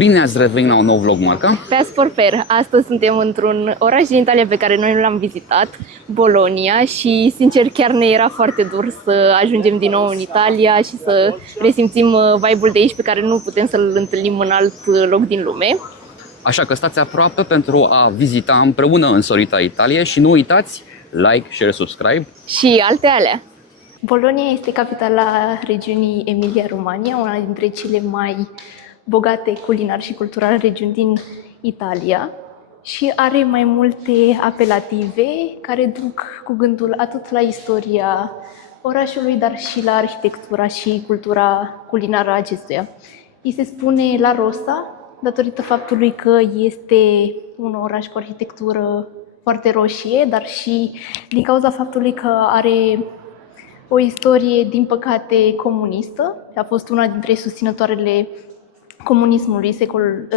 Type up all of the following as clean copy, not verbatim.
Bine ați revenit la un nou vlog, Marca! Pe Asporper, astăzi suntem într-un oraș din Italia pe care noi nu l-am vizitat, Bologna, și sincer chiar ne era foarte dur să ajungem din nou în Italia și să resimțim vibe-ul de aici pe care nu putem să-l întâlnim în alt loc din lume. Așa că stați aproape pentru a vizita împreună însorita Italia și nu uitați like, share, subscribe. Și alte alea. Bologna este capitala regiunii Emilia-Romagna, una dintre cele mai bogate culinar și cultural regiuni din Italia, și are mai multe apelative care duc cu gândul atât la istoria orașului, dar și la arhitectura și cultura culinară a acestuia. Îi se spune La Rosa datorită faptului că este un oraș cu arhitectură foarte roșie, dar și din cauza faptului că are o istorie, din păcate, comunistă. A fost una dintre susținătoarele comunismului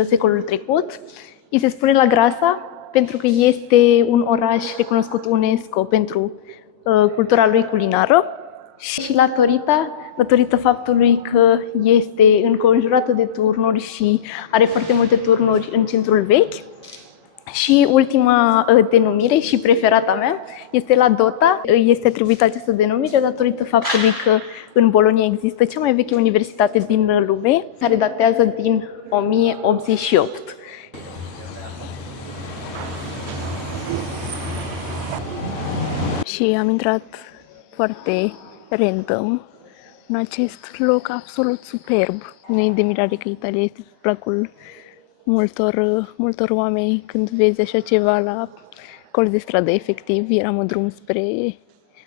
secolul trecut. Îi se spune La Grasa pentru că este un oraș recunoscut UNESCO pentru cultura lui culinară, și La Torita datorită faptului că este înconjurată de turnuri și are foarte multe turnuri în centrul vechi. Și ultima denumire și preferata mea este La Dota. Este atribuită această denumire datorită faptului că în Bologna există cea mai veche universitate din lume, care datează din 1088. Și am intrat foarte random în acest loc absolut superb. Nu e de mirare că Italia este pe placul multor oameni când vezi așa ceva la colț de stradă. Efectiv, eram în drum spre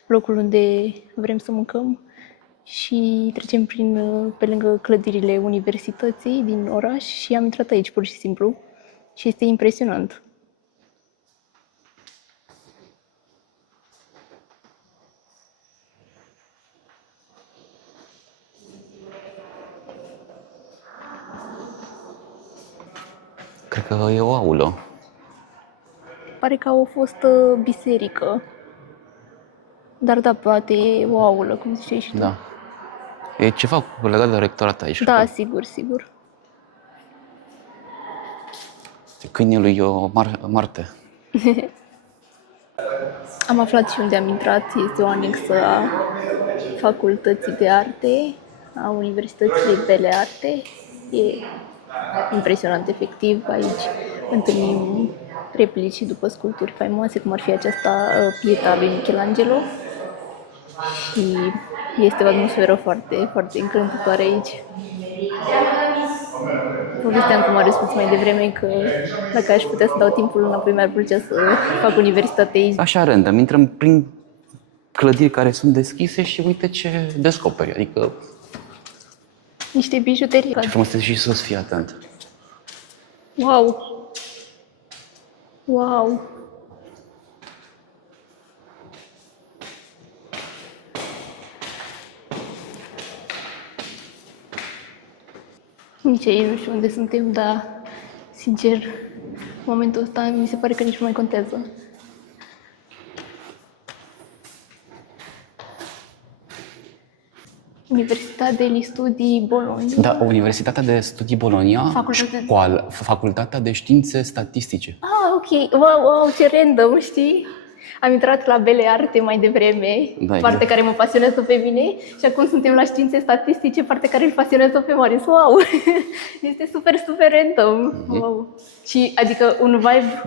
locul unde vrem să mâncăm și trecem pe lângă clădirile universității din oraș și am intrat aici pur și simplu și este impresionant. Cred că e o aulă. Pare că o fostă biserică, dar da, poate e o aulă, cum ziceai și tu. Da. E ceva legat de rectorat aici. Da, cred. sigur. Câinii lui Marte. Am aflat și unde am intrat. Este o anexă a Facultății de Arte, a Universității de Belle Arte. E impresionant, efectiv. Aici întâlnim replici după sculpturi faimoase, cum ar fi aceasta Pieta lui Michelangelo. Și este o atmosferă foarte, foarte încântătoare aici. Povesteam cu Marius puțin mai devreme că dacă aș putea să dau timpul înapoi, mi-ar plăcea să fac universitate aici. Așa random, intrăm prin clădiri care sunt deschise și uite ce descoperi. Adică Niște bijuterii. ce frumos este și să-ți fii atent. Wow! Nici aici nu știu unde suntem, dar, sincer, în momentul ăsta mi se pare că nici nu mai contează. Universitatea de Studii Bologna. Da, Universitatea de Studii Bologna, Facultate- Facultatea de Științe Statistice. Ah, ok. Wow, ce random, știi? Am intrat la Belle Arte mai devreme, Da, parte exact. care mă pasionează pe mine, și acum suntem la științe statistice, parte care îl pasionează pe Marius. Wow! Este super random. Wow. Și adică un vibe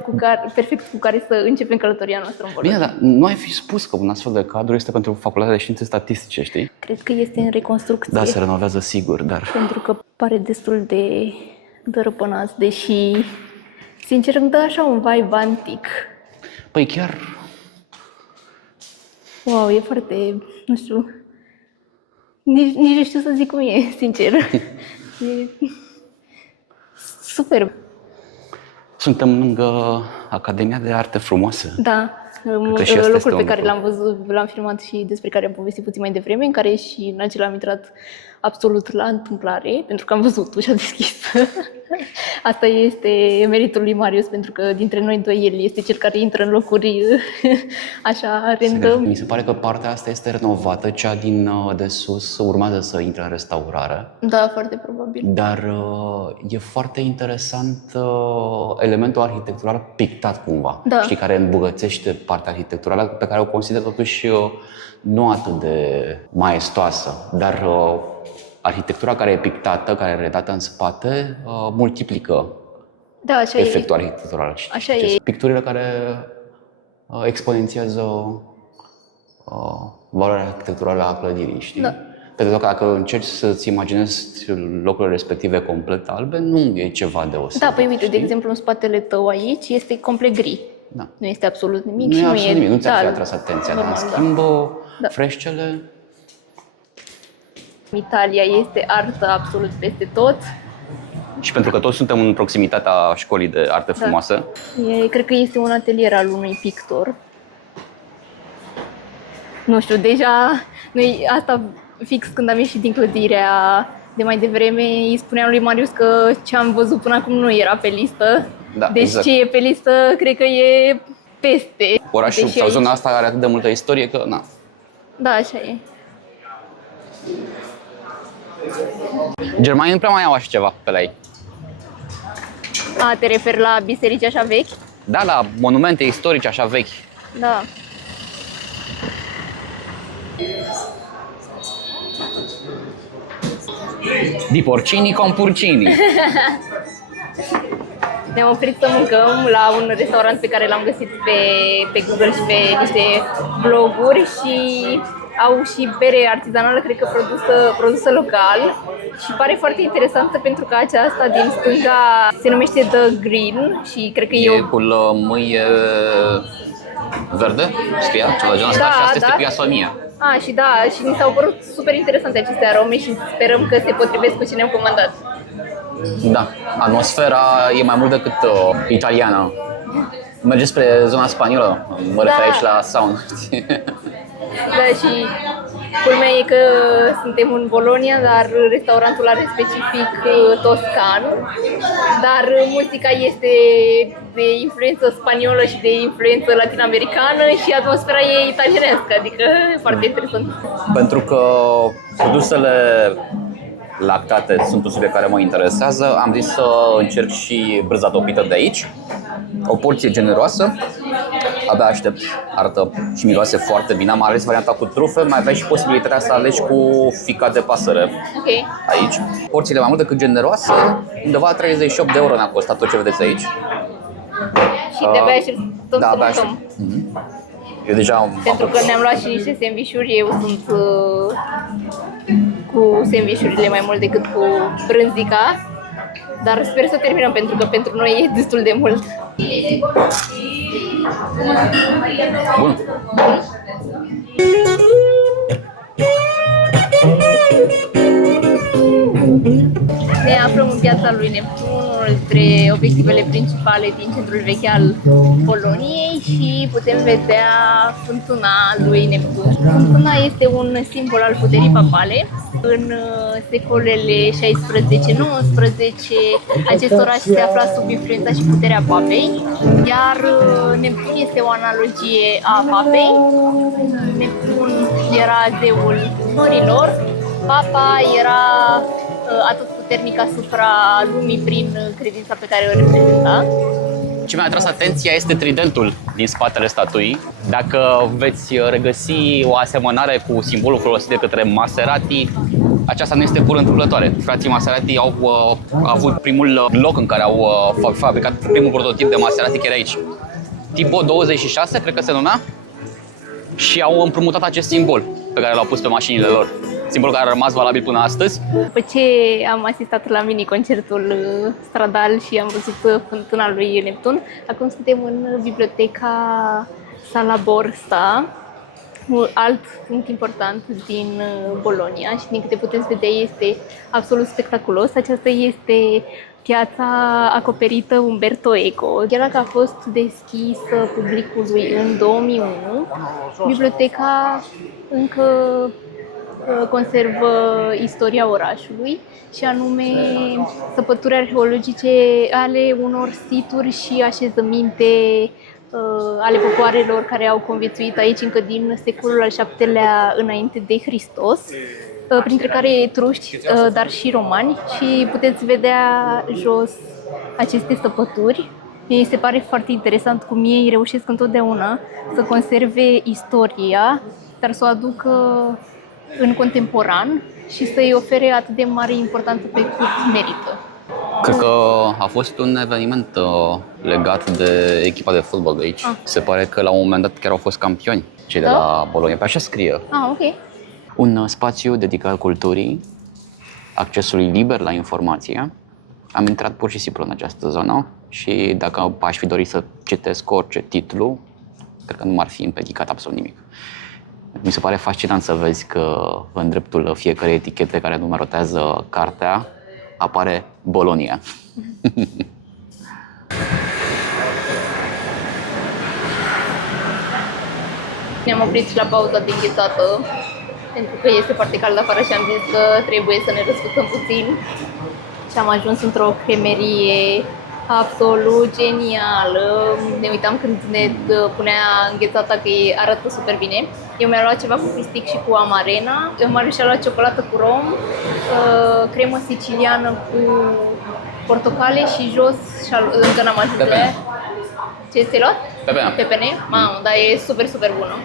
perfect cu care să începem călătoria noastră în Bologna. Bine, dar nu ai fi spus că un astfel de cadru este pentru Facultatea de Științe Statistice, știi? Cred că este în reconstrucție. Da, se renovează sigur, dar... Pentru că pare destul de dărăpânat, deși, sincer, îmi dă așa un vibe antic. Păi chiar... Wow, e foarte, nu știu, nici nu știu să zic cum e, sincer. E super. Suntem lângă Academia de Arte Frumoase. Da, că și asta este locul pe un care lucru. l-am văzut, l-am filmat și despre care am povestit puțin mai devreme, în care și în acela am intrat absolut la întâmplare, pentru că am văzut ușa deschisă. Asta este meritul lui Marius, pentru că dintre noi doi el este cel care intră în locuri așa random. Mi se pare că partea asta este renovată, cea din de sus urmează să intre în restaurare. Da, foarte probabil. Dar e foarte interesant elementul arhitectural pictat cumva, Da. știi, care îmbogățește partea arhitecturală pe care o consider totuși nu atât de maestoasă, dar arhitectura care e pictată, care e redată în spate, multiplică Da, așa efectul e. arhitectural. Așa Știi, e. picturile care exponențiază valoarea arhitecturală a clădirii, știi? Da. Pentru că dacă încerci să-ți imaginezi locurile respective complet albe, nu e ceva deosebit. Da, păi uite, știi? de exemplu, în spatele tău aici este complet gri. Da. Nu este absolut nimic Nu și e nu absolut e... nimic, nu ți-ar fi da, atras atenția, dar în normal, schimb, Da. freșcele, Italia este artă absolut peste tot. și pentru că toți suntem în proximitatea școlii de artă frumoasă, Cred că este un atelier al unui pictor. Nu știu, deja noi asta fix când am ieșit din clădirea de mai devreme, îi spuneam lui Marius că ce am văzut până acum nu era pe listă. Da, deci exact. ce e pe listă, cred că e peste. orașul Deși sau aici- zona asta are atât de multă istorie că, na. Da, așa e. Germanii nu prea mai au așa ceva pe la ei. A, te referi la biserici așa vechi? Da, la monumente istorice așa vechi. Da. Di porcini con purcini. Ne-am oprit să mâncăm la un restaurant pe care l-am găsit pe Google și pe niște bloguri și au și bere artizanală, cred că produsă local și pare foarte interesantă pentru că aceasta din stânga se numește The Green și cred că E eu... cu lămâie verde, scria ceva de genul ăsta, Da, și asta este da. piasomia. Și da, și mi s-au părut super interesante aceste arome și sperăm că se potrivesc cu ce ne-am comandat. Da, atmosfera e mai mult decât italiană. Merge spre zona spaniolă, mă refer aici la sauna. Da, și culmea e că suntem în Bologna, dar restaurantul are specific toscan, dar muzica este de influență spaniolă și de influență latino-americană și atmosfera e italienească, adică foarte interesant. Pentru că produsele lactate sunt un subiect care mă interesează, am zis să încerc și brânza topită de aici. O porție generoasă, abia aștept, arată și miroase foarte bine. Am ales varianta cu trufe, mai aveai și posibilitatea să alegi cu ficat de pasăre Ok. aici. Porțiile mai mult decât generoase, undeva 38 de euro ne-a costat tot ce vedeți aici. Și de-abia așteptăm Da, să abia mâncăm. Eu deja am Pentru că ne-am luat și niște sandvișuri, eu sunt cu sandvișurile mai mult decât cu brânzica. Dar sper să terminăm pentru că pentru noi e destul de mult. Bun. Ne aflăm în piața lui Neptun, unul dintre obiectivele principale din centrul vechi al Poloniei și putem vedea fântâna lui Neptun. Fântâna este un simbol al puterii papale. În secolele 16-19, acest oraș se afla sub influența și puterea papei, iar Neptun este o analogie a papei. Neptun era zeul norilor, papa era atotputernic asupra lumii prin credința pe care o reprezenta. Ce mi-a atras atenția este tridentul din spatele statuii. Dacă veți regăsi o asemănare cu simbolul folosit de către Maserati, aceasta nu este pur întâmplătoare. Frații Maserati au avut primul loc în care au fabricat primul prototip de Maserati, chiar aici. Tipo 26, cred că se numea, și au împrumutat acest simbol pe care l-au pus pe mașinile lor. Simbol care a rămas valabil până astăzi. După ce am asistat la mini-concertul stradal și am văzut fântâna lui Neptun, acum suntem în biblioteca Sala Borsa, un alt punct important din Bologna și din câte puteți vedea este absolut spectaculos. Aceasta este piața acoperită Umberto Eco. Chiar dacă a fost deschisă publicului în 2001, biblioteca încă conservă istoria orașului și anume săpături arheologice ale unor situri și așezăminte ale popoarelor care au conviețuit aici încă din secolul al VII-lea înainte de Hristos, printre care etruști, dar și romani, și puteți vedea jos aceste săpături. Mi se pare foarte interesant cum ei reușesc întotdeauna să conserve istoria, dar să o aducă în contemporan și să-i ofere atât de mare importanță pe cât merită. Cred că a fost un eveniment legat de echipa de fotbal de aici. Se pare că la un moment dat chiar au fost campioni cei de la Bologna. Pe așa scrie. Ok. Un spațiu dedicat culturii, accesului liber la informație. Am intrat pur și simplu în această zonă și dacă aș fi dorit să citesc orice titlu, cred că nu m-ar fi împiedicat absolut nimic. Mi se pare fascinant să vezi că în dreptul fiecărei etichete care numerotează cartea apare Bologna. Ne-am oprit și la pauza de înghețată, pentru că este foarte cald afară și am zis că trebuie să ne răsfățăm puțin. Și am ajuns într-o cremerie absolut genială. Ne uitam când ne punea înghețata că arată super bine. Eu mi-am luat ceva cu pistic și cu amarena. Marius și-a luat ciocolată cu rom, cremă siciliană cu portocale și jos încă n-am ajuns la ea. Ce ți-ai luat? Pepene. Pepene? Mamă, dar e super, super bună.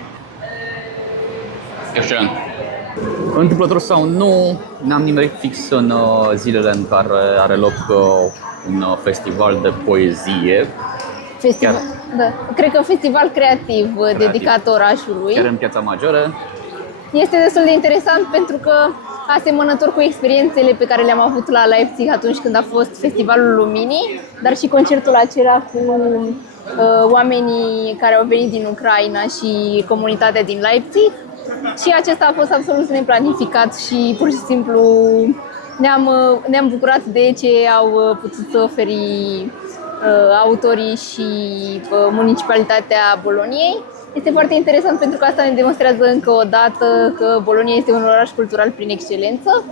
Excelent. Întâmplător sau nu, ne-am nimerit fix în zilele în care are loc un festival de poezie. Festival, da. Cred că un festival creativ dedicat orașului. Chiar în Piața Majoră. Este destul de interesant pentru că asemănător cu experiențele pe care le-am avut la Leipzig atunci când a fost Festivalul Luminii, dar și concertul acela cu oamenii care au venit din Ucraina și comunitatea din Leipzig. Și acesta a fost absolut neplanificat și pur și simplu ne-am bucurat de ce au putut să oferi autorii și municipalitatea Boloniei. Este foarte interesant pentru că asta ne demonstrează încă o dată că Bologna este un oraș cultural prin excelență.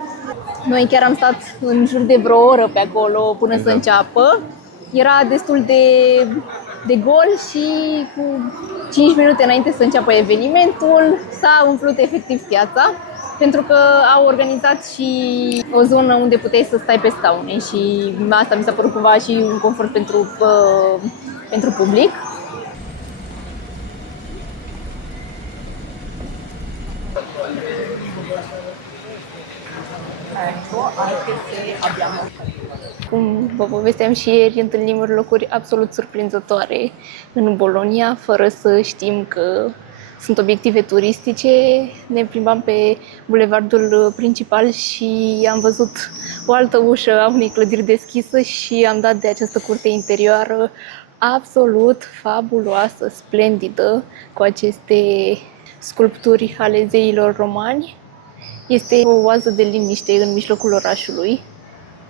Noi chiar am stat în jur de vreo oră pe acolo până să înceapă. Era destul de gol și cu 5 minute înainte să înceapă evenimentul s-a umplut efectiv piața, pentru că au organizat și o zonă unde puteai să stai pe scaune și asta mi s-a părut cumva și un confort pentru public. Cum vă povesteam și ieri, întâlnim locuri absolut surprinzătoare în Bologna, fără să știm că sunt obiective turistice. Ne plimbam pe bulevardul principal și am văzut o altă ușă a unei clădiri deschisă și am dat de această curte interioară absolut fabuloasă, splendidă, cu aceste sculpturi ale zeilor romani. Este o oază de liniște în mijlocul orașului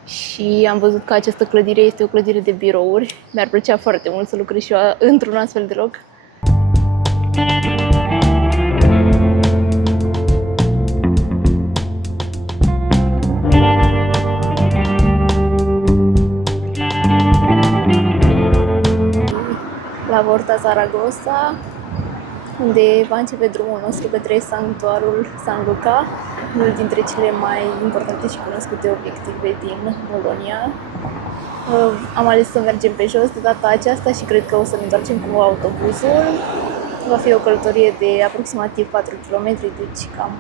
și am văzut că această clădire este o clădire de birouri. Mi-ar plăcea foarte mult să lucrez și eu într-un astfel de loc. La Horta Zaragoza, unde va începe drumul nostru către sanctuarul San Luca, unul dintre cele mai importante și cunoscute obiective din Bologna. Am ales să mergem pe jos de data aceasta și cred că o să ne întoarcem cu autobuzul. Va fi o călătorie de aproximativ 4 km, deci cam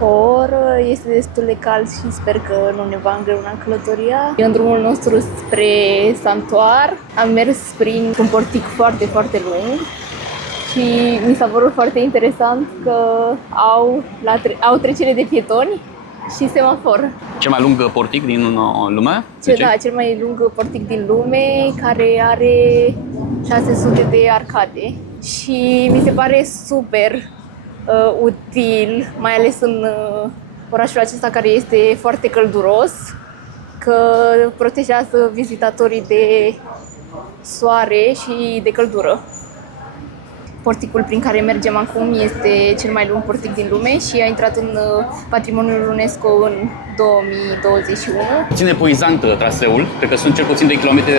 o oră. Este destul de cald și sper că nu ne va îngreuna călătoria. În drumul nostru spre sanctuar am mers prin un portic foarte, foarte lung. Și mi s-a părut foarte interesant că au trecere de pietoni și semafor. Cel mai lung portic din lume? Da, cel mai lung portic din lume, care are 600 de arcade. Și mi se pare super util, mai ales în orașul acesta care este foarte călduros, că protejează vizitatorii de soare și de căldură. porticul prin care mergem acum este cel mai lung portic din lume și a intrat în patrimoniul UNESCO în 2021. Puțin epuizant traseul, cred că sunt cel puțin 2 km de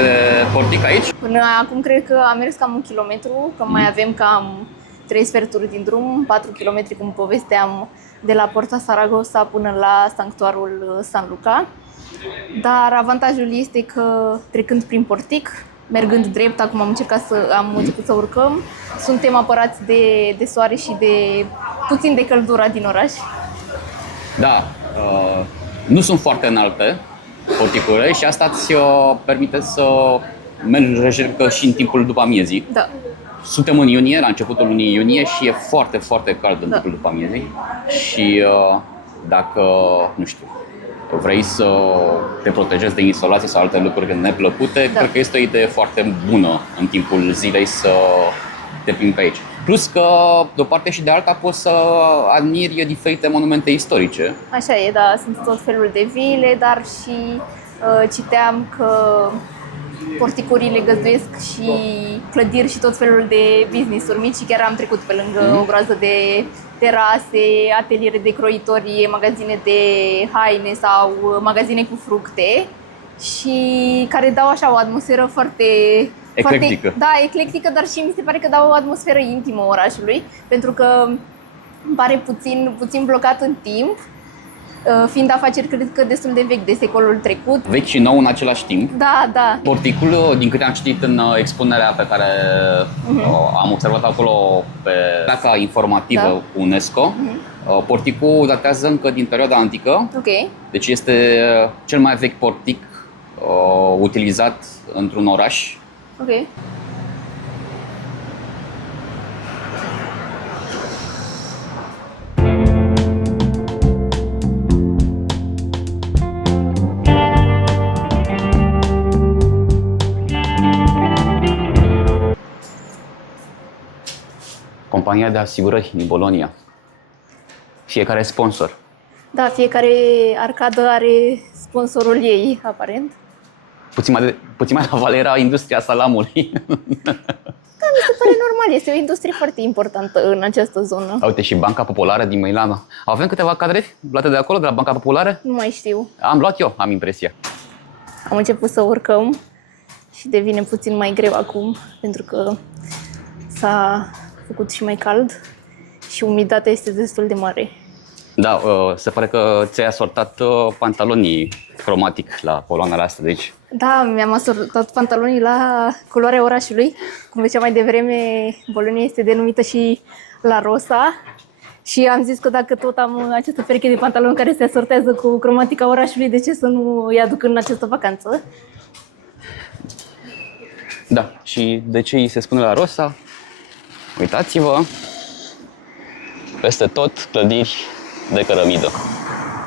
portic aici. Până acum cred că am mers cam 1 kilometru, că mai avem cam 3 sferturi din drum, 4 km cum povesteam, de la Porta Saragossa până la sanctuarul San Luca. Dar avantajul este că trecând prin portic, mergând drept, acum am început să urcăm, suntem apărați de soare și de puțin de căldura din oraș. Da, nu sunt foarte înalte porticurile și asta îți permite să mergi și în timpul după amiezii. Da. Suntem în iunie, la începutul lunii iunie și e foarte, foarte cald în timpul după amiezii și dacă, nu știu, vrei să te protejezi de insolație sau alte lucruri neplăcute, cred că este o idee foarte bună în timpul zilei să te plimbi pe aici. Plus că, de o parte și de alta, poți să admiri diferite monumente istorice. Așa e, da, sunt tot felul de vile, dar și citeam că porticurile găzduiesc și clădiri și tot felul de business-uri mici și chiar am trecut pe lângă o groază de terase, ateliere de croitorie, magazine de haine sau magazine cu fructe și care dau așa o atmosferă foarte eclectică. Da, eclectică, dar și mi se pare că dau o atmosferă intimă orașului, pentru că îmi pare puțin blocat în timp, fiind afaceri, cred că destul de vechi, de secolul trecut. Vechi și nou în același timp. Da, da. Porticul, din câte am citit în expunerea pe care am observat acolo pe data informativă UNESCO, porticul datează încă din perioada antică. Ok. Deci este cel mai vechi portic utilizat într-un oraș. Ok. Compania de asigurări din Bologna. Fiecare sponsor. Da, fiecare arcadă are sponsorul ei, aparent. Puțin mai la Valera, industria salamului. Da, mi se pare normal, este o industrie foarte importantă în această zonă. Uite, și Banca Populară din Milano. Avem câteva cadre luate de acolo, de la Banca Populară? Nu mai știu. Am luat eu, am impresia. Am început să urcăm și devine puțin mai greu acum, pentru că s-a făcut și mai cald și umiditatea este destul de mare. Da, se pare că ți-ai asortat pantalonii cromatic la poloanele astea de aici. Da, mi-am asortat pantalonii la culoarea orașului. Cum ziceam mai devreme, Bologna este denumită și La Rosa. Și am zis că dacă tot am această pereche de pantaloni care se asortează cu cromatica orașului, de ce să nu îi aduc în această vacanță? Da, și de ce îi se spune La Rosa? Uitați-vă, peste tot clădiri de cărămidă.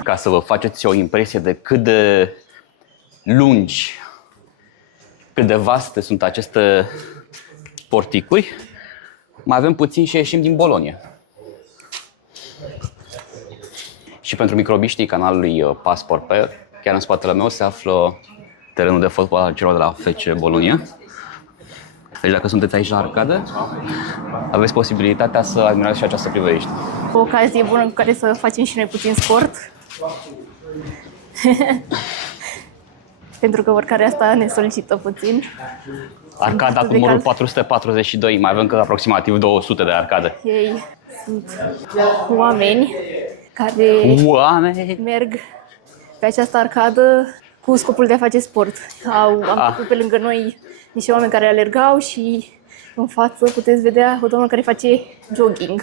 Ca să vă faceți o impresie de cât de lungi, cât de vaste sunt aceste porticuri, mai avem puțin și ieșim din Bologna. Și pentru microbiștii canalului Passport Pair, chiar în spatele meu se află terenul de fotbal al celor de la FC Bologna. Deci dacă sunteți aici la arcadă, aveți posibilitatea să admirați și această priveliște. O ocazie bună cu care să facem și noi puțin sport. Pentru că oricarea asta ne solicită puțin. Arcada cu numărul 442, mai avem că aproximativ 200 de arcade. Ei sunt oameni care merg pe această arcadă cu scopul de a face sport. Am trecut pe lângă noi niște oameni care alergau și în față puteți vedea o doamnă care face jogging.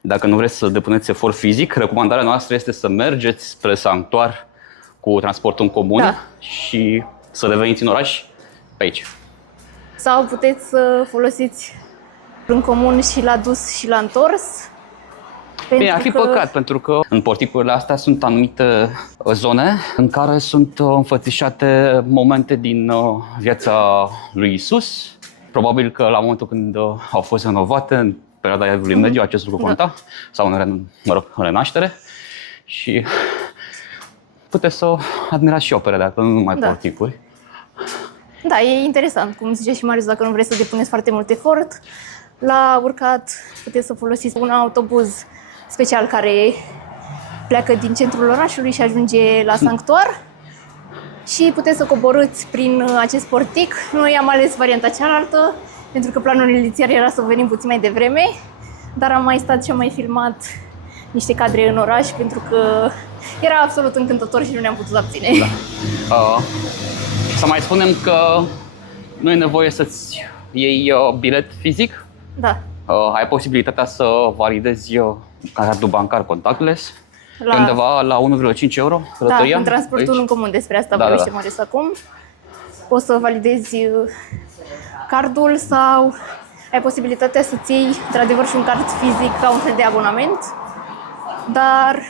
Dacă nu vreți să depuneți efort fizic, recomandarea noastră este să mergeți spre sanctuar cu transportul în comun și să reveniți în oraș pe aici. Sau puteți să folosiți în comun și la dus și la întors. Bine, ar fi păcat, pentru că în porticurile astea sunt anumite zone în care sunt înfățișate momente din viața lui Isus. Probabil că la momentul când au fost renovate, în perioada Evului Mediu, acest lucru conta, sau în renaștere. Și puteți să admirați și opere de acolo, nu numai porticuri. Da, e interesant. Cum zice și Marius, dacă nu vreți să depuneți foarte mult efort, la urcat puteți să folosiți un autobuz special care pleacă din centrul orașului și ajunge la sanctuar și puteți să coborâți prin acest portic. Noi am ales varianta cealaltă, pentru că planul inițial era să venim puțin mai devreme, dar am mai stat și am mai filmat niște cadre în oraș, pentru că era absolut încântător și nu ne-am putut abține. Da. Să mai spunem că nu e nevoie să-ți iei bilet fizic. Da. Ai posibilitatea să validezi cardul bancar contactless La- undeva la 1,5 euro Da, călătoria. în transportul aici. în comun, despre asta Da, vorbește da. Marius acum. Poți să validezi cardul sau ai posibilitatea să-ți iei într-adevăr și un card fizic ca un fel de abonament, dar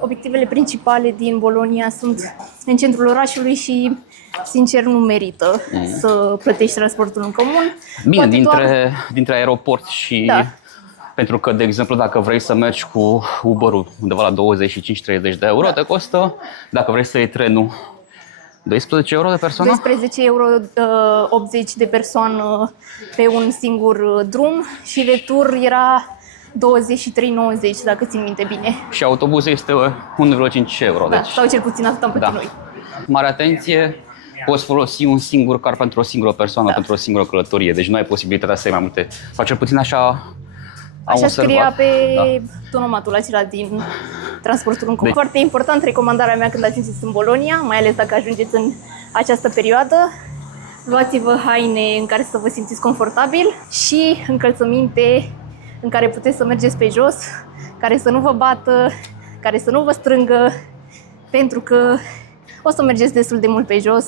obiectivele principale din Bologna sunt în centrul orașului și, sincer, nu merită să plătești transportul în comun. Bine, Poate dintre aeroport și... Da. Pentru că, de exemplu, dacă vrei să mergi cu Uber-ul undeva la 25-30 de euro, te costă, dacă vrei să iei trenul, 12 euro de persoană? 12 euro 80 de persoană pe un singur drum și retur era 23,90 dacă țin minte bine. Și autobuzul este 1,5 euro. Da, Deci, sau cel puțin atât am plătit noi. Mare atenție, poți folosi un singur card pentru o singură persoană, pentru o singură călătorie. Deci nu ai posibilitatea să iei mai multe. Sau cel puțin așa am Așa scria observat. pe Da. tonomatul acela din transportul în comun. Deci- Foarte important, recomandarea mea când ajungeți în Bologna, mai ales dacă ajungeți în această perioadă, luați-vă haine în care să vă simțiți confortabil și încălțăminte în care puteți să mergeți pe jos, care să nu vă bată, care să nu vă strângă, pentru că o să mergeți destul de mult pe jos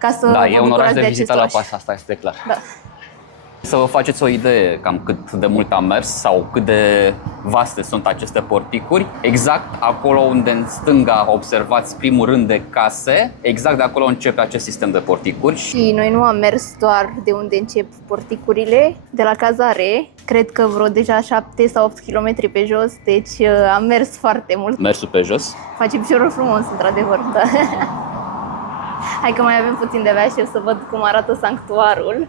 ca să Da, vă e un oraș bucurați de de vizitat acest la oraș. pas, asta este clar. Da. Să vă faceți o idee cam cât de mult am mers sau cât de vaste sunt aceste porticuri. Exact acolo unde în stânga observați primul rând de case, exact de acolo începe acest sistem de porticuri. Și noi nu am mers doar de unde încep porticurile, de la cazare, cred că vreo deja 7 sau 8 km pe jos, deci am mers foarte mult. Mersul pe jos. Face piciorul frumos, într-adevăr, da. Hai că mai avem puțin de avea și o să văd cum arată sanctuarul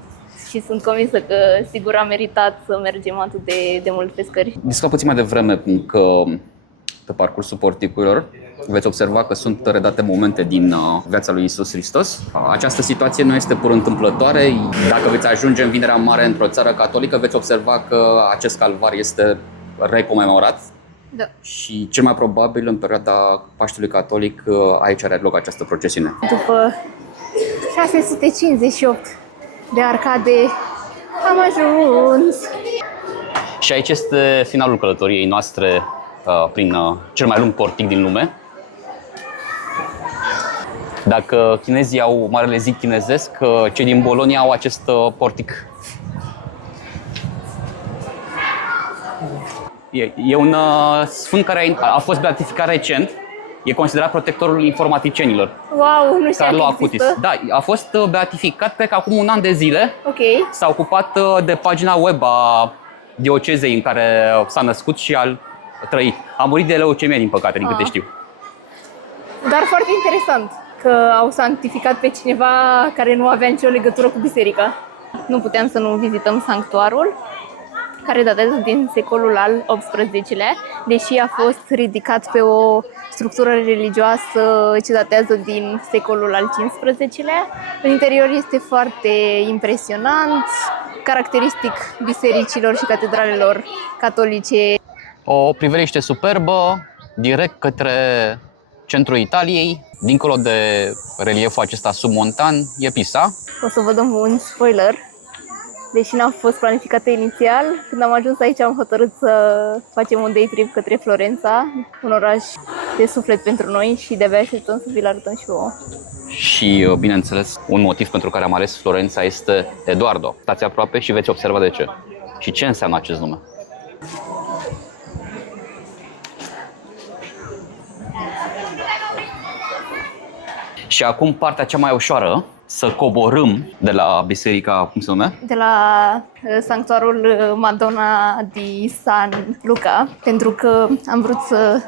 și sunt convinsă că sigur a meritat să mergem atât de mult pe scări. Discutam puțin mai devreme cum că pe parcursul porticurilor veți observa că sunt redate momente din viața lui Iisus Hristos. Această situație nu este pur întâmplătoare. Dacă veți ajunge în Vinerea Mare într-o țară catolică, veți observa că acest calvar este recomemorat. Da. Și cel mai probabil în perioada Paștelui Catolic aici are loc această procesiune. După 658 de arcade am ajuns. Și aici este finalul călătoriei noastre prin cel mai lung portic din lume. Dacă chinezii au marele zid chinezesc, cei din Bologna au acest portic. E un sfânt care a fost beatificat recent. E considerat protectorul informaticienilor. Wow, nu știam Carlo că Acutis. există. Da, a fost beatificat, cred că acum un an de zile. Ok. S-a ocupat de pagina web a diocezei în care s-a născut și a trăit. A murit de leucemie, din păcate, din câte știu. Dar foarte interesant că au sanctificat pe cineva care nu avea nicio legătură cu biserica. Nu puteam să nu vizităm sanctuarul, care datează din secolul al XVIII-lea, deși a fost ridicat pe o structură religioasă ce datează din secolul al XV-lea. În interior este foarte impresionant, caracteristic bisericilor și catedralelor catolice. O priveliște superbă, direct către centrul Italiei, dincolo de relieful acesta submontan, e Pisa. O să vă dăm un spoiler. Deși n-a fost planificată inițial, când am ajuns aici am hotărât să facem un day trip către Florența, un oraș de suflet pentru noi și de-abia așteptăm să vi-l arătăm și vouă. Și, bineînțeles, un motiv pentru care am ales Florența este Edoardo. Stați aproape și veți observa de ce. Și ce înseamnă acest nume. Și acum partea cea mai ușoară, să coborâm de la biserica, cum se numește? De la sanctuarul Madonna di San Luca, pentru că am vrut să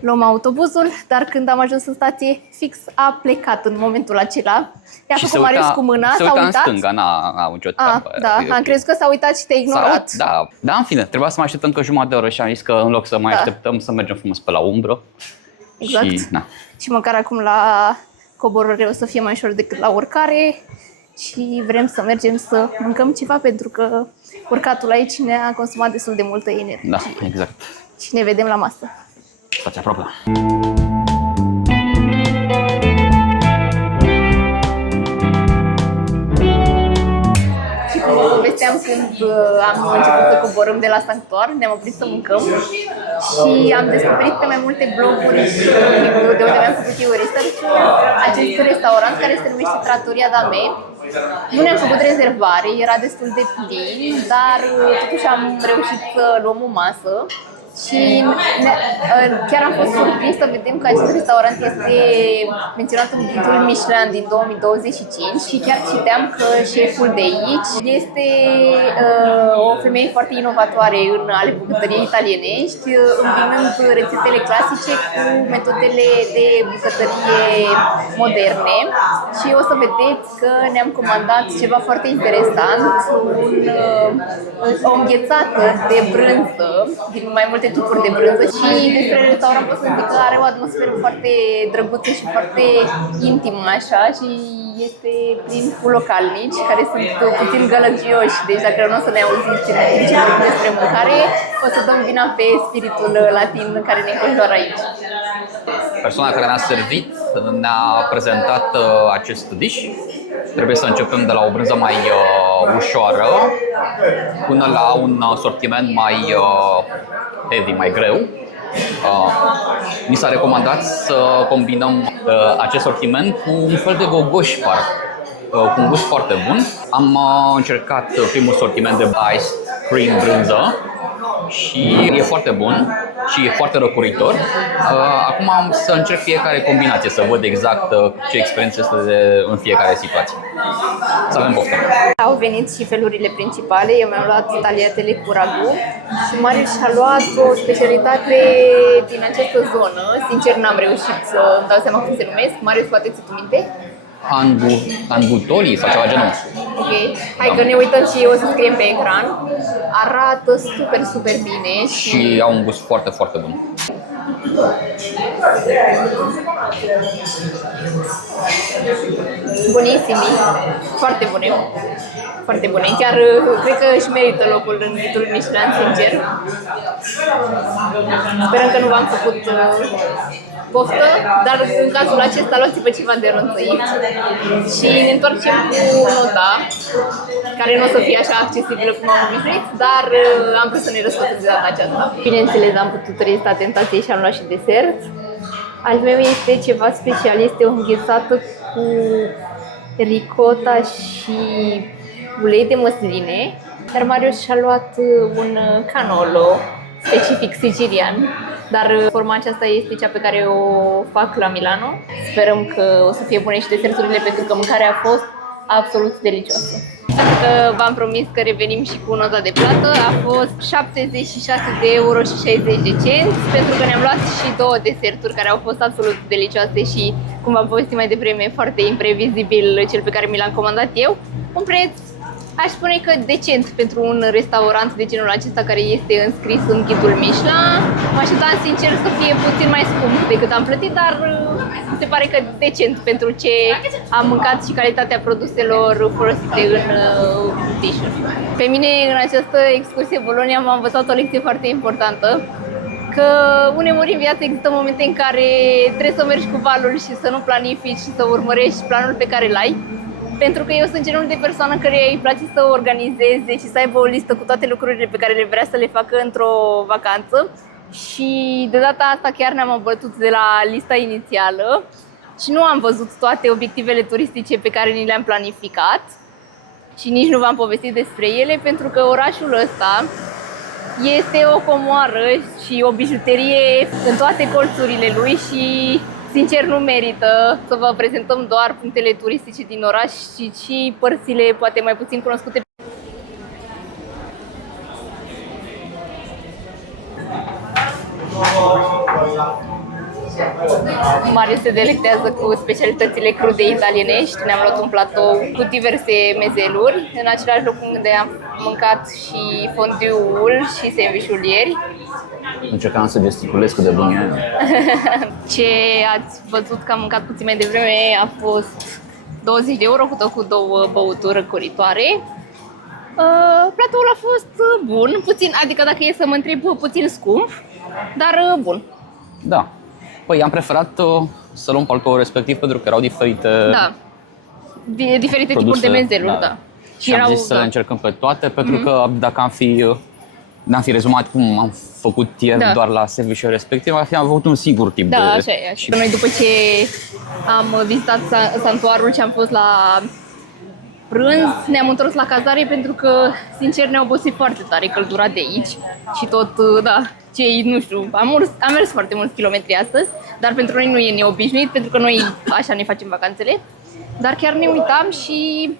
luăm autobuzul, dar când am ajuns în stație, fix a plecat în momentul acela. I-a Și făcut Marius cu mâna, se s-a uita în uitat. stânga, n-a nicio treabă. Da, am crezut că s-a uitat și te-a ignorat. Da, în fine, trebuia să mai așteptăm încă jumătate de oră și am zis că în loc să mai așteptăm, să mergem frumos pe la umbră. Exact. Și măcar acum la coborâre o să fie mai ușor decât la urcare și vrem să mergem să mâncăm ceva pentru că urcatul aici ne-a consumat destul de multă energie. Da, exact. Și ne vedem la masă. Stați aproape. Și cum vă povesteam când am început să coborâm de la sanctuar, ne-am oprit să mâncăm și am descoperit pe mai multe bloguri de unde mi-am făcut eu research acest restaurant care se numește Trattoria da Me. Nu ne-am făcut rezervare, era destul de plin, dar totuși am reușit să luăm o masă. Și chiar am fost surprins să vedem că acest restaurant este menționat în ghidul Michelin din 2025 și chiar citeam că șeful de aici este o femeie foarte inovatoare în ale bucătăriei italienești, îmbinând rețetele clasice cu metodele de bucătărie moderne. Și o să vedeți că ne-am comandat ceva foarte interesant, o înghețată de brânză din mai multe tipuri de brânză și despre restaurant pot să zic că are o atmosferă foarte drăguță și foarte intimă așa și este plin cu localnici care sunt puțin gălăgioși, deci dacă nu o să ne auziți în timp ce vorbim despre mâncare, o să dăm vina pe spiritul latin care ne înconjoară aici. Persoana care ne-a servit ne-a prezentat acest dish. Trebuie să începem de la o brânză mai ușoară până la un sortiment mai heavy, mai greu. Mi s-a recomandat să combinăm acest sortiment cu un fel de gogoși, cu un gust foarte bun. Am încercat primul sortiment de ice cream brânză și e foarte bun și e foarte răcoritor. Acum am să încerc fiecare combinație, să văd exact ce experiență este în fiecare situație. Să avem poftă! Au venit și felurile principale, eu mi-am luat tagliatelle cu ragu și Marius și-a luat o specialitate din această zonă. Sincer, n-am reușit să îmi dau seama cum se numesc. Marius, poate ți tu minte? Angutoli sau ceva genul. Ok, hai că ne uităm și o să scriem pe ecran. Arată super, super bine și au un gust foarte, foarte bun. Bunisimi, foarte bune. Foarte bune, chiar cred că își merită locul în ghidul Michelin, sincer. Sperăm că nu v-am făcut poftă, dar în cazul acesta luați pe ceva de rânțăit și ne întoarcem cu nota, care nu o să fie așa accesibilă cum am obișnuit, dar am vrut să ne răsfățăm de data aceasta. Bineînțeles, am putut rezista tentației și am luat și desert. Al meu este ceva special, este o înghețată cu ricotta și ulei de măsline, iar Marius și-a luat un canolo specific sicilian, dar forma aceasta este cea pe care o fac la Milano. Sperăm că o să fie bune și deserturile, pentru că mâncarea a fost absolut delicioasă. Pentru că v-am promis că revenim și cu nota de plată, a fost 76 de euro și 60 de cenți, pentru că ne-am luat și două deserturi care au fost absolut delicioase și, cum v-am povestit mai devreme, foarte imprevizibil cel pe care mi l-am comandat eu. Un preț, aș spune că decent pentru un restaurant de genul acesta care este înscris în ghidul Michelin. Mă așteptam sincer să fie puțin mai scump decât am plătit, dar se pare că decent pentru ce am mâncat și calitatea produselor folosite în dish-uri. Pe mine, în această excursie Bologna, m-a învățat o lecție foarte importantă, că uneori în viață există momente în care trebuie să mergi cu valul și să nu planifici și să urmărești planul pe care l-ai. Pentru că eu sunt genul de persoană care îi place să organizeze și să aibă o listă cu toate lucrurile pe care le vrea să le facă într-o vacanță. Și de data asta chiar ne-am abătut de la lista inițială și nu am văzut toate obiectivele turistice pe care ni le-am planificat și nici nu v-am povestit despre ele, pentru că orașul ăsta este o comoară și o bijuterie în toate colțurile lui și sincer nu merită să vă prezentăm doar punctele turistice din oraș, ci și părțile poate mai puțin cunoscute. Marius se delectează cu specialitățile crude italienești. Ne-am luat un platou cu diverse mezeluri, în același loc unde am mâncat și fondiul și sandvișul ieri. Încercam să gesticulez cât de bun e. Ce ați văzut că am mâncat puțin mai devreme a fost 20 de euro cu tot cu 2 băuturi răcoritoare. Platoul a fost bun, puțin, adică dacă e să mă întreb, puțin scump, dar bun. Da. Păi am preferat să luăm platoul respectiv pentru că erau diferite Da. Diferite produse, tipuri de mezeluri, da. Și am zis să le încercăm pe toate, pentru că dacă n-am fi rezumat cum am făcut ieri doar la sandwich-ul respectiv, am avut un singur tip de... Da, așa e. Și noi după ce am vizitat santuarul și am fost la prânz, ne-am întors la cazare pentru că, sincer, ne-a obosit foarte tare căldura de aici și tot, da, cei, nu știu, am mers foarte mulți kilometri astăzi, dar pentru noi nu e neobișnuit, pentru că noi așa ne facem vacanțele. Dar chiar ne uitam și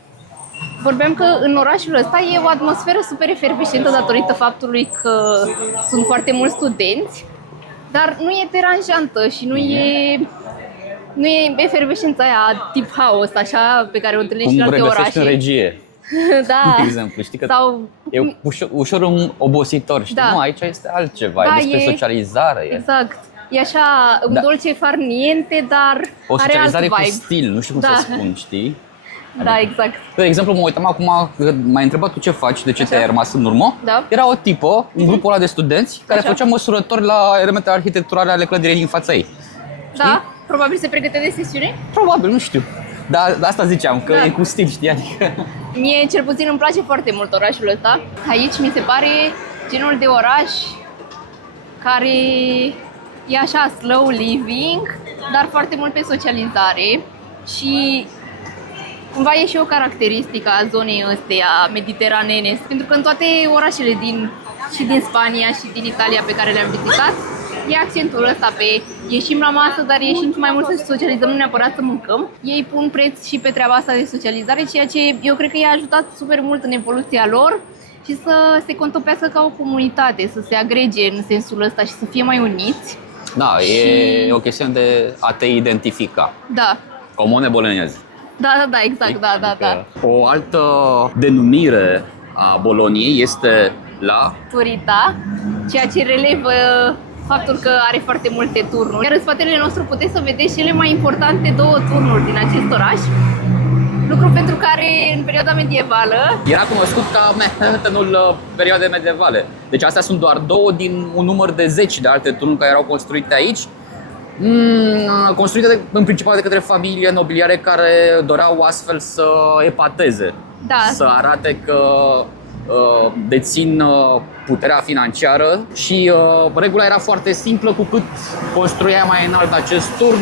vorbeam că în orașul ăsta e o atmosferă super efervescentă datorită faptului că sunt foarte mulți studenți, dar nu e deranjantă și nu e efervescența aia tip haos, așa, pe care o întâlnești în alte orașe. Cum în regie, da. de exemplu, știi că Sau... e ușor obositor, știi? Da. Nu, aici este altceva, Da, e despre socializare. Exact. E așa, un dolce far niente, dar o are alt socializare vibe. cu stil, nu știu cum să spun, știi? Da, exact. De exemplu, mă uitam acum, m-ai întrebat tu ce faci, de ce te-ai rămas în urmă. Da. Era o tipă, un grupul ăla de studenți, care făcea măsurători la elementele arhitecturale ale clădirii din fața ei. Da, probabil se pregătea de sesiune. Probabil, nu știu. Dar asta ziceam, că e cu stil, știi? Adică... Mie, cel puțin, îmi place foarte mult orașul ăsta. Aici mi se pare genul de oraș care e așa slow living, dar foarte mult pe socializare și cumva e și o caracteristică a zonei ăsteia mediteranene, pentru că în toate orașele și din Spania și din Italia pe care le-am vizitat, e accentul ăsta pe ieșim la masă, dar ieșim mai mult să socializăm, nu neapărat să mâncăm. Ei pun preț și pe treaba asta de socializare, ceea ce eu cred că i-a ajutat super mult în evoluția lor și să se contopească ca o comunitate, să se agrege în sensul ăsta și să fie mai uniți. Da, e o chestiune de a te identifica. Da. Comune boloniezi. Da, exact, da. O altă denumire a Boloniei este la Turita, ceea ce relevă faptul că are foarte multe turnuri. Iar în spatele nostru puteți să vedeți cele mai importante 2 turnuri din acest oraș, lucru pentru care în perioada medievală era cunoscut ca Manhattanul perioadei medievale. Deci astea sunt doar 2 din un număr de 10 de alte turnuri care erau construite aici. Construite în principal de către familii nobiliare care doreau astfel să epateze, să arate că dețin puterea financiară și regula era foarte simplă: cu cât construiai mai înalt acest turn,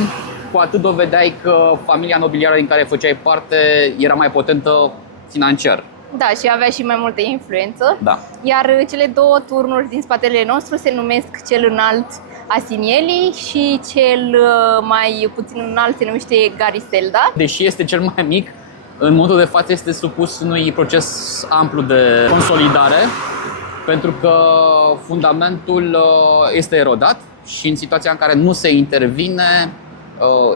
cu atât dovedeai că familia nobiliară din care făceai parte era mai potentă financiar. Da, și avea și mai multă influență. Da. Iar cele 2 turnuri din spatele nostru se numesc cel înalt Asinieli și cel mai puțin înalt se numește Gariselda. Deși este cel mai mic, în momentul de față este supus unui proces amplu de consolidare, pentru că fundamentul este erodat și în situația în care nu se intervine,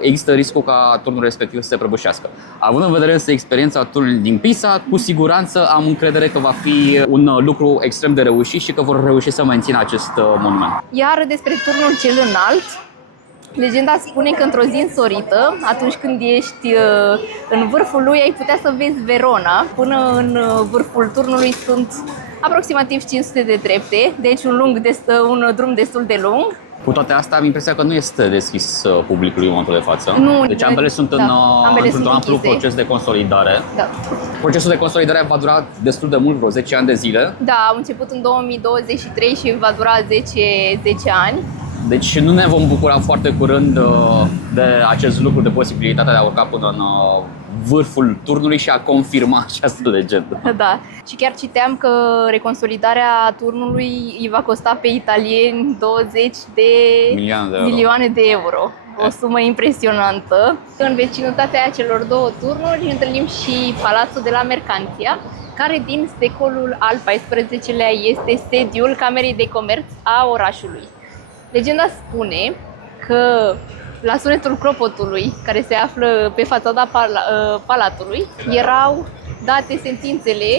există riscul ca turnul respectiv să se prăbușească. Având în vedere însă experiența turnului din Pisa, cu siguranță am încredere că va fi un lucru extrem de reușit și că vor reuși să mențină acest monument. Iar despre turnul cel înalt, legenda spune că într-o zi însorită, atunci când ești în vârful lui, ai putea să vezi Verona. Până în vârful turnului sunt aproximativ 500 de trepte, deci un drum destul de lung. Cu toate astea, am impresia că nu este deschis publicului în momentul de față. Nu, deci ambele sunt într-un amplu proces de consolidare. Da. Procesul de consolidare va dura destul de mult, vreo 10 ani de zile. Da, am început în 2023 și va dura 10 ani. Deci nu ne vom bucura foarte curând de acest lucru, de posibilitatea de a urca până în vârful turnului și a confirma această legendă. Da, și chiar citeam că reconsolidarea turnului îi va costa pe italieni 20 de milioane de euro. O sumă impresionantă. În vecinătatea celor 2 turnuri întâlnim și Palatul de la Mercanția, care din secolul al XIV-lea este sediul Camerei de Comerț a orașului. Legenda spune că la sunetul clopotului care se află pe fațada palatului, erau date sentințele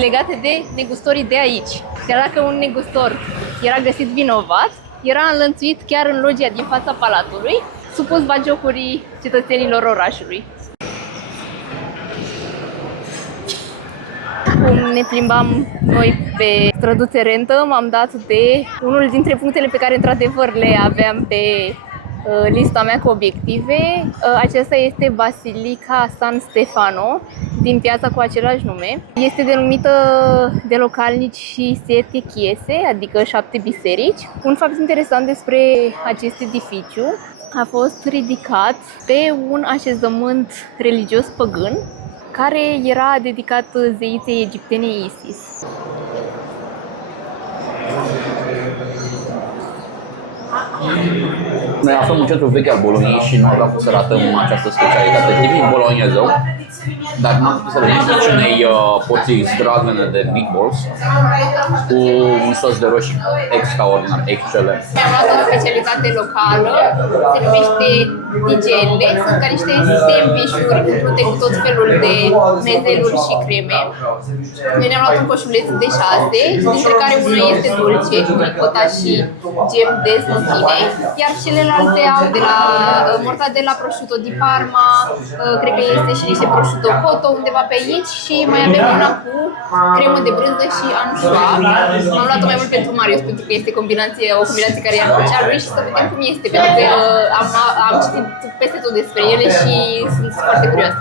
legate de negustorii de aici. Iar dacă un negustor era găsit vinovat, era înlănțuit chiar în logia din fața palatului, supus bagiocurii cetățenilor orașului. Cum ne plimbam noi pe străduțe rentă, m-am dat de unul dintre punctele pe care într-adevăr le aveam pe lista mea cu obiective. Aceasta este Basilica San Stefano din piața cu același nume. Este denumită de localnici și Siete Chiese, adică 7 biserici. Un fapt interesant despre acest edificiu: a fost ridicat pe un așezământ religios păgân care era dedicat zeiței egiptene Isis. Noi aflăm în centrul vechi al Boloniei și nu aveam putut să ratăm această specialitate tipic bolonieză, dar n-am putut să venim nici unei porții zdravene de meatballs cu un sos de roșii extraordinar, excelent. Am luat o specialitate locală, se numește tigelle, sunt ca niște sandwich-uri umplut cu tot felul de mezeluri și creme. Noi ne-am luat un coșuleț de 6, dintre care unul este dulce, cu ricota și gem de smântine, iar celelalte au de la mortadella, prosciutto di Parma, cred că este și niște prosciutto cotto undeva pe aici și mai avem una cu cremă de brânză și anșoa. Am luat-o mai mult pentru Marius, pentru că este o combinație care i-ar plăcea lui și să vedem cum este, pentru că am citit peste tot despre ele și sunt foarte curioasă.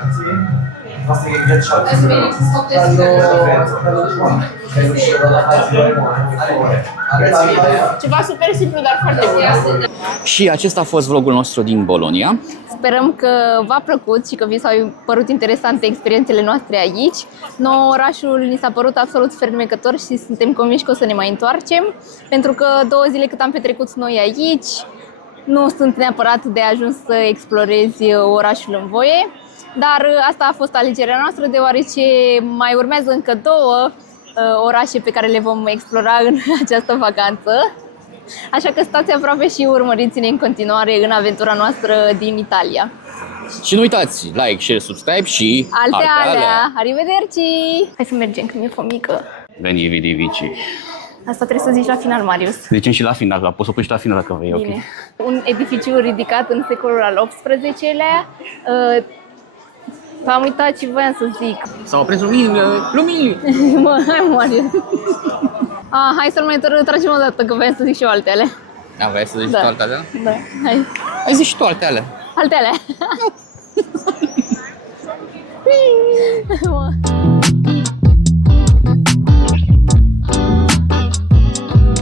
Ceva super simplu, dar foarte bun. Și acesta a fost vlogul nostru din Bologna. Sperăm că v-a plăcut și că vi s-au părut interesante experiențele noastre aici. Nouă orașul ni s-a părut absolut fermecător și suntem convinși că o să ne mai întoarcem, pentru că 2 zile cât am petrecut noi aici nu sunt neapărat de ajuns să explorezi orașul în voie, dar asta a fost alegerea noastră, deoarece mai urmează încă 2 orașe pe care le vom explora în această vacanță. Așa că stați aproape și urmăriți-ne în continuare în aventura noastră din Italia. Și nu uitați, like, share, subscribe și Alte alea! Arrivederci! Hai să mergem, că mi-e fomică. Veni, vidi, vici. Asta trebuie să zici la final, Marius. Zicem și la final, dar poți să pui și la final dacă vrei, Bine. ok? Un edificiu ridicat în secolul al XVIII-lea. Am uitat ce voiam să zic. S-au oprit luminile! Hai, Marius. Hai să-l mai tragem o dată, că voiam să zic și eu altele. Da, vrei să zici tu alte alea? Da, hai. Hai zici și tu alte alea. Altele.